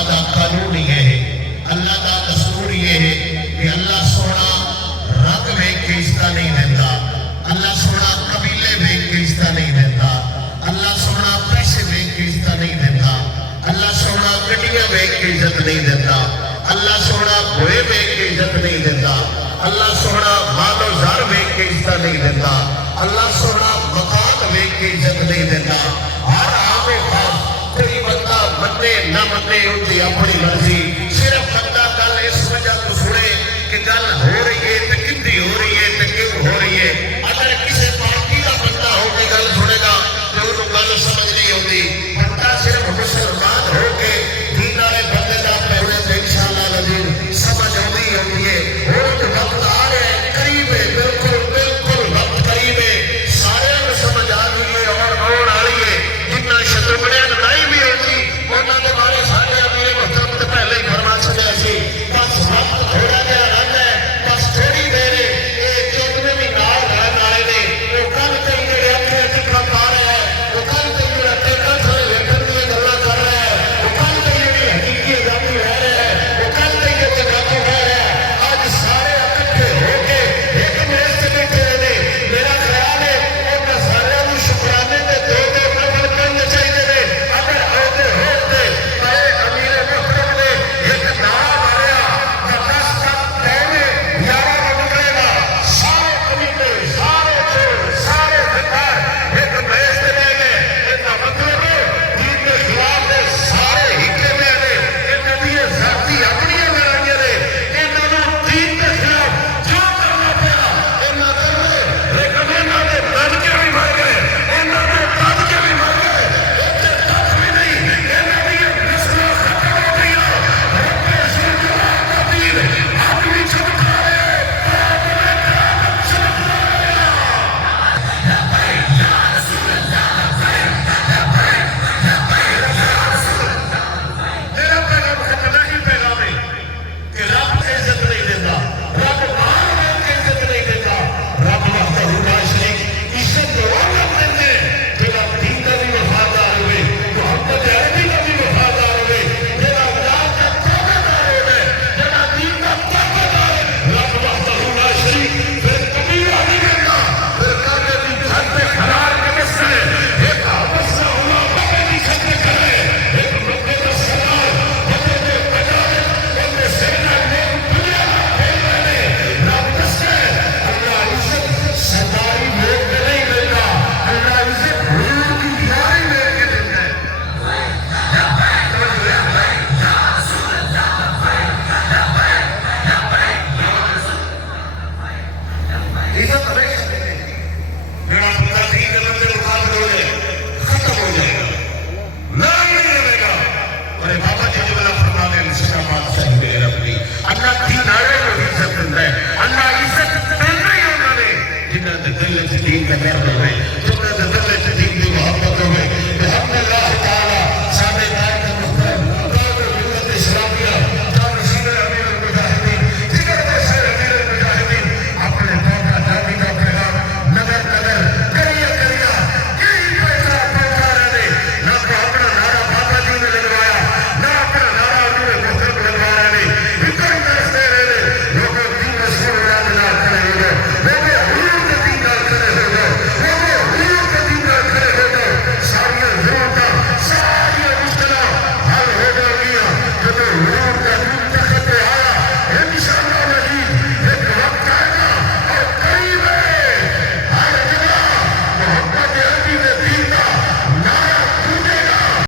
تعالیٰ دا قانون یہ ہے، اللہ دا دستور یہ ہے کہ اللہ سونا رنگ ویکھ کے عزت نہیں دیتا، اللہ سونا قبیلے ویکھ کے عزت نہیں دیتا، اللہ سونا پیسے ویکھ کے عزت نہیں دیتا، اللہ سونا گڈیاں ویکھ کے عزت نہیں دیتا، اللہ سونا گھوڑے ویکھ کے عزت نہیں دیتا، اللہ سونا مال و زر ویکھ کے عزت نہیں دیتا، اللہ سونا مکان ویکھ کے عزت نہیں دیتا۔ ہر آمے خاص کوئی بندہ منے نہ منے ان کی اپنی مرضی، صرف بندہ گل اس وجہ تو سنے کہ گل ہو رہی ہے تو کتنی ہو رہی ہے تو کیوں ہو رہی ہے۔ اگر کسی پارٹی کا بندہ ہو کے گل سنے گا تو انہوں گل سمجھ نہیں ہوتی۔ بندہ صرف مسلمان ہو کے دین والے بندے کا پہلے تو انشاءاللہ العزیز سمجھ آتی ہوتی ہے۔ اور تو وقت آ رہا ہے، قریب ہے، بالکل بالکل وقت قریب ہے، سارے کو سمجھ آ رہی ہے اور آن آ رہی ہے۔ جتنا شتربڑیاں لڑائی بھی ہوتی انہوں نے بارے سارے امیر محترم تو پہلے ہی فرما چکے سی، بس وقت تھوڑا جہا رہتا ہے، بس تھوڑی دیر ہے۔ یہ جتنے بھی نال رہن والے نے وہ کل کئی جڑے اپنے ٹکا پا رہے ہیں، وہ کل کئی جڑے ٹکا تھلے ویکھن دی گلاں کر رہے ہیں، وہ کل کئی جڑی حقیقی آزادی رہ رہے ہیں، وہ کل کئی جڑے جنگوں رہ رہے ہیں۔ آج سارے اکٹھے ہو کے ایک میز تے بیٹھے رہے۔ میرا خیال ہے انہاں سارے نوں شکرانے تے دو دو نفل کرنے چاہیے نے۔ اگر عہدے ہوتے اے امیر محترم نے ایک نام آیا دس تک پہلے 11 کو نکلے گا، سارے کمیٹے سارے چور سارے بندار ایک میز تے لے گئے۔ ان کا مطلب ہے دین کے خلاف دے سارے ہکے میں نے انہاں دی ذاتی اپنی لڑائیاں نے، انہاں نوں دین کے خلاف جو کرنا پیا انہاں کر لے، لیکن انہاں دے بن کے بھی مر گئے، انہاں دے بن کے بھی مر گئے، اتنے تک بھی نہیں، انہاں دی نسلیں ختم ہو گئیں۔ رب ذوالجلال کا دین اب بھی چمکا ہے، قیامت قیامت چمکتا رہے گا۔ میرا پیغام اتنا ہی پیغام ہے کہ رب عزت نہیں دیتا، رب مال مال کے عزت نہیں دیتا، رب وحدہ لا شریک عزت وہ دیتے ہیں جنہاں دین کا بھی وفادار ہوئے، محمد عربی کا بھی وفادار ہوئے، جنہاں اللہ کا تابعدار ہوئے، جنہاں دین کا تابعدار ہے۔ رب وحدہ لا شریک پھر قبیلہ نہیں دیتا، پھر کرنے بھی چھت پہ کھڑار کے مسئلے ایک حبصہ علماء پہ بھی چھت پہ کھڑے، ایک مکہ کا سلام بطے دے بجائے ان میں سینہ نیک دنیا کا پھیل رہے۔ رب دستے اللہ عزت سرداری لوگ کے نہیں دیتا، اللہ عزت حضور کی یاری لے کے دیتا ہے۔ عزت ہمیشہ دیتے ہیں، میرا بندہ دین کے بندے مقابل ہو جائے ختم ہو جائے گا، لڑائی نہیں رہے گا۔ اور بابا جی جو اللہ فرماتے ہیں اسلامات چاہیے ربی اللہ دین آئے کو عزت دیتا ہے، اللہ عزت دینا ہی انہوں نے جنہوں نے دل سے دین کا درد ہوئے۔